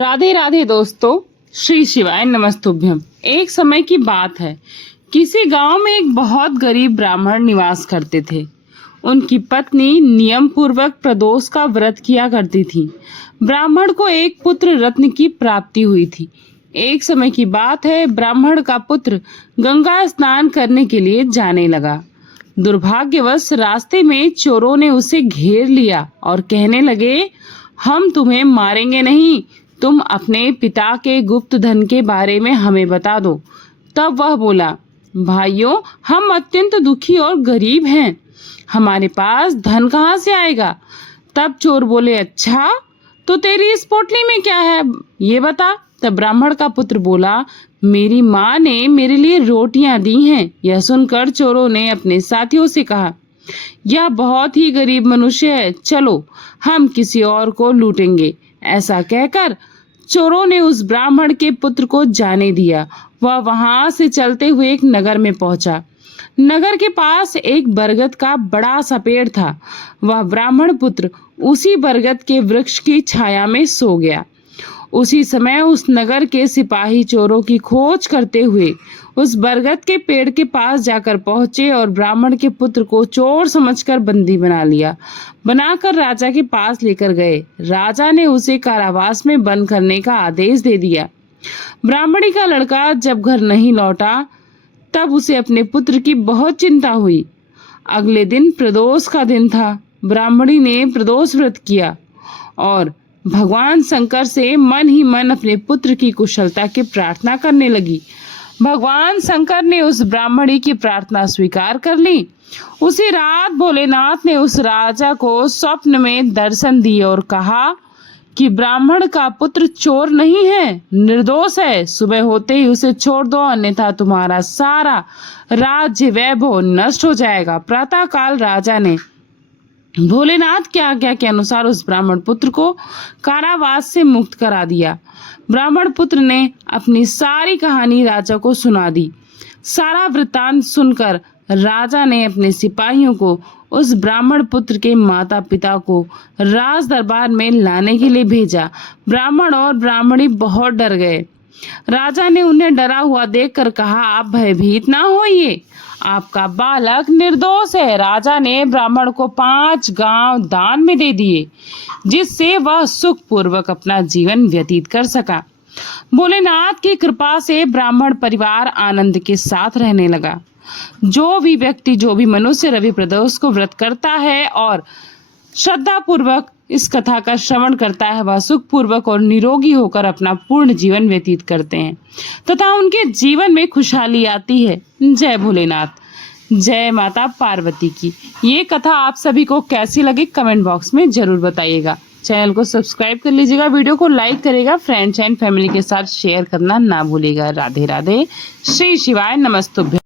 राधे राधे दोस्तों, श्री शिवाय नमस्तुभ्यम। एक समय की बात है, किसी गांव में एक बहुत गरीब ब्राह्मण निवास करते थे। उनकी पत्नी नियम पूर्वक प्रदोष का व्रत किया करती थी। ब्राह्मण को एक पुत्र रत्न की प्राप्ति हुई थी। एक समय की बात है, ब्राह्मण का पुत्र गंगा स्नान करने के लिए जाने लगा। दुर्भाग्यवश रास्ते में चोरों ने उसे घेर लिया और कहने लगे, हम तुम्हें मारेंगे नहीं, तुम अपने पिता के गुप्त धन के बारे में हमें बता दो। तब वह बोला, भाइयों, हम अत्यंत दुखी और गरीब हैं, हमारे पास धन कहाँ से आएगा। तब चोर बोले, अच्छा तो तेरी इस पोटली में क्या है, ये बता। तब ब्राह्मण का पुत्र बोला, मेरी माँ ने मेरे लिए रोटियां दी हैं। यह सुनकर चोरों ने अपने साथियों से कहा, यह बहुत ही गरीब मनुष्य है, चलो हम किसी और को लूटेंगे। ऐसा कहकर चोरों ने उस ब्राह्मण के पुत्र को जाने दिया। वह वहां से चलते हुए एक नगर में पहुंचा। नगर के पास एक बरगद का बड़ा सा पेड़ था। वह ब्राह्मण पुत्र उसी बरगद के वृक्ष की छाया में सो गया। उसी समय उस नगर के सिपाही चोरों की खोज करते हुए उस बरगद के पेड़ के पास जाकर पहुंचे और ब्राह्मण के पुत्र को चोर समझकर बंदी बनाकर राजा के पास लेकर गए। राजा ने उसे कारावास में बंद करने का आदेश दे दिया। ब्राह्मणी का लड़का जब घर नहीं लौटा, तब उसे अपने पुत्र की बहुत चिंता हुई। अगले दिन प्रदोष का दिन था। ब्राह्मणी ने प्रदोष व्रत किया और भगवान शंकर से मन ही मन अपने पुत्र की कुशलता की प्रार्थना करने लगी। भगवान शंकर ने उस ब्राह्मणी की प्रार्थना स्वीकार कर ली। उसी रात भोलेनाथ ने उस राजा को स्वप्न में दर्शन दिए और कहा कि ब्राह्मण का पुत्र चोर नहीं है, निर्दोष है। सुबह होते ही उसे छोड़ दो, अन्यथा तुम्हारा सारा राज्य वैभव नष्ट हो जाएगा। प्रातः काल राजा ने भोलेनाथ की आज्ञा के अनुसार उस ब्राह्मण पुत्र को कारावास से मुक्त करा दिया। ब्राह्मण पुत्र ने अपनी सारी कहानी राजा को सुना दी। सारा वृत्तांत सुनकर राजा ने अपने सिपाहियों को उस ब्राह्मण पुत्र के माता पिता को राज दरबार में लाने के लिए भेजा। ब्राह्मण और ब्राह्मणी बहुत डर गए। राजा ने उन्हें डरा हुआ देखकर कहा, आप भयभीत ना होइए, आपका बालक निर्दोष है। राजा ने ब्राह्मण को 5 गांव दान में दे दिए, जिससे वह सुख पूर्वक अपना जीवन व्यतीत कर सका। भोलेनाथ की कृपा से ब्राह्मण परिवार आनंद के साथ रहने लगा। जो भी मनुष्य रवि प्रदोष को व्रत करता है और श्रद्धा पूर्वक इस कथा का श्रवण करता है, वह सुख पूर्वक और निरोगी होकर अपना पूर्ण जीवन व्यतीत करते हैं तथा उनके जीवन में खुशहाली आती है। जय भोलेनाथ, जय माता पार्वती की। ये कथा आप सभी को कैसी लगी कमेंट बॉक्स में जरूर बताइएगा। चैनल को सब्सक्राइब कर लीजिएगा, वीडियो को लाइक करेगा, फ्रेंड्स एंड फैमिली के साथ शेयर करना ना भूलिएगा। राधे राधे, श्री शिवाय नमस्तुभ्यं।